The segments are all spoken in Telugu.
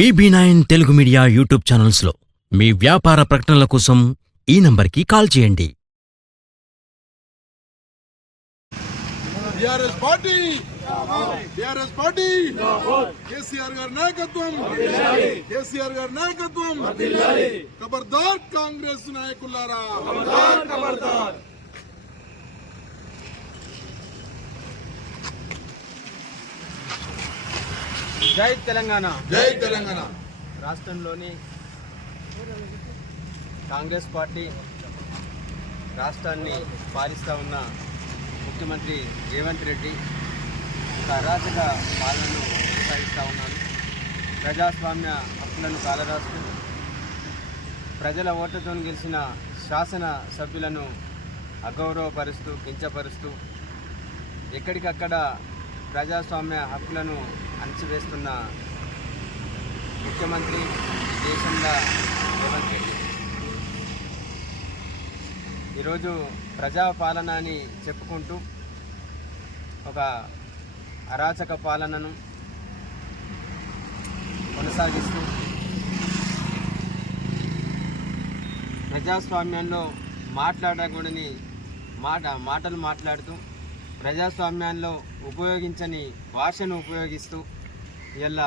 BB9 తెలుగు మీడియా యూట్యూబ్ ఛానల్స్లో మీ వ్యాపార ప్రకటనల కోసం ఈ నంబర్కి కాల్ చేయండి. TRS party TRS party KCR గారి నాయకత్వం కేసీఆర్ గారి నాయకత్వం ఖబర్దార్ కాంగ్రెస్ నాయకులారా ఖబర్దార్. జై తెలంగాణ. జై తెలంగాణ. రాష్ట్రంలోని కాంగ్రెస్ పార్టీ రాష్ట్రాన్ని పాలిస్తూ ఉన్న ముఖ్యమంత్రి రేవంత్ రెడ్డి ఒక అరాచక పాలనను కొనసాగిస్తూ ఉన్నారు. ప్రజాస్వామ్య హక్కులను కాలరాస్తూ ప్రజల ఓట్లతో గెలిచిన శాసన సభ్యులను అగౌరవపరుస్తూ కించపరుస్తూ ఎక్కడికక్కడ ప్రజాస్వామ్య హక్కులను అణచివేస్తున్న ముఖ్యమంత్రి దేశంలో రేవంత్ రెడ్డి ఈరోజు ప్రజాపాలన అని చెప్పుకుంటూ ఒక అరాచక పాలనను కొనసాగిస్తూ ప్రజాస్వామ్యంలో మాట్లాడకూడని మాటలు మాట్లాడుతూ ప్రజాస్వామ్యాల్లో ఉపయోగించని భాషను ఉపయోగిస్తూ ఇలా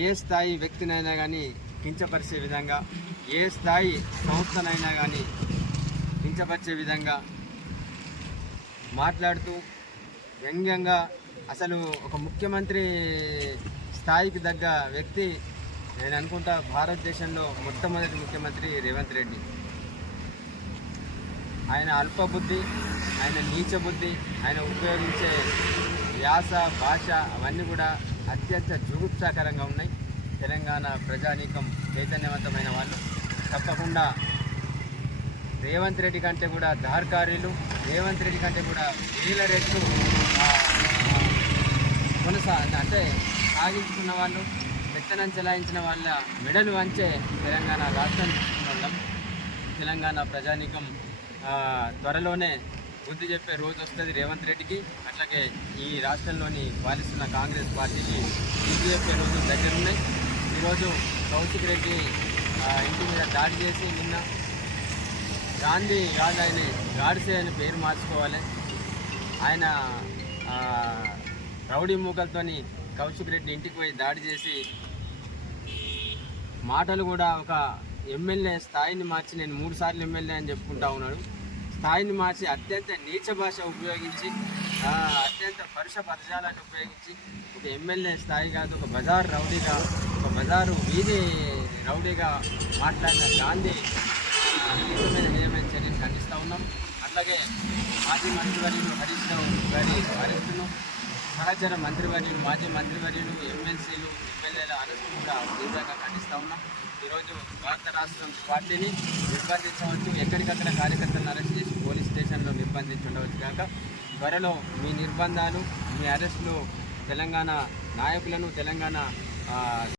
ఏ స్థాయి వ్యక్తినైనా కానీ కించపరిచే విధంగా, ఏ స్థాయి సంస్థనైనా కానీ కించపరిచే విధంగా మాట్లాడుతూ వ్యంగ్యంగా అసలు ఒక ముఖ్యమంత్రి స్థాయికి తగ్గ వ్యక్తి నేను అనుకుంటా భారతదేశంలో మొట్టమొదటి ముఖ్యమంత్రి రేవంత్ రెడ్డి. ఆయన అల్పబుద్ధి, ఆయన నీచబుద్ధి, ఆయన ఉపయోగించే యాస భాష అవన్నీ కూడా అత్యంత జుగుప్సాకరంగా ఉన్నాయి. తెలంగాణ ప్రజానీకం చైతన్యవంతమైన వాళ్ళు తప్పకుండా రేవంత్ రెడ్డి కంటే కూడా దార్కారీలు, రేవంత్ రెడ్డి కంటే కూడా వేల రెట్లు అంటే సాగించుకున్న వాళ్ళు, పెత్తనం చెలాయించిన వాళ్ళ మెడలు వంచే తెలంగాణ రాష్ట్రాన్ని తీసుకున్న వాళ్ళం. తెలంగాణ ప్రజానీకం త్వరలోనే బుద్ధి చెప్పే రోజు వస్తుంది రేవంత్ రెడ్డికి. అట్లాగే ఈ రాష్ట్రంలోని పాలిస్తున్న కాంగ్రెస్ పార్టీకి బుద్ధి చెప్పే రోజు దగ్గరున్నాయి. ఈరోజు కౌశిక్ రెడ్డి ఇంటి మీద దాడి చేసి నిన్న గాంధీ కాదు ఆయన గాడ్సే అని పేరు మార్చుకోవాలి. ఆయన రౌడీ మూకలతోని కౌశిక్ రెడ్డి ఇంటికి పోయి దాడి చేసి మాటలు కూడా ఒక ఎమ్మెల్యే స్థాయిని మార్చి నేను 3 సార్లు ఎమ్మెల్యే అని చెప్పుకుంటా ఉన్నాడు. స్థాయిని మార్చి అత్యంత నీచ భాష ఉపయోగించి అత్యంత పరుష పదజాలాన్ని ఉపయోగించి ఒక ఎమ్మెల్యే స్థాయి కాదు, ఒక బజార్ రౌడీగా, ఒక బజారు వీధి రౌడీగా మాట్లాడిన గాంధీ నీచమైన హేయమైన చర్యలు ఖండిస్తూ ఉన్నాం. అట్లాగే మాజీ మంత్రివర్యులు హరీష్ రావు గారి అరెస్టును, సహచర మంత్రివర్యులు, మాజీ మంత్రివర్యులు, ఎమ్మెల్సీలు, ఎమ్మెల్యేల అరెస్టును కూడా తీవ్రంగా ఖండిస్తూ ఉన్నాం. ఈరోజు భారత రాష్ట్రం పార్టీని నిర్బంధించవచ్చు, ఎక్కడికక్కడ కార్యకర్తలను అరెస్ట్ చేసి పోలీస్ స్టేషన్లో నిర్బంధించి ఉండవచ్చు కాక త్వరలో మీ నిర్బంధాలు, మీ అరెస్టులు తెలంగాణ నాయకులను, తెలంగాణ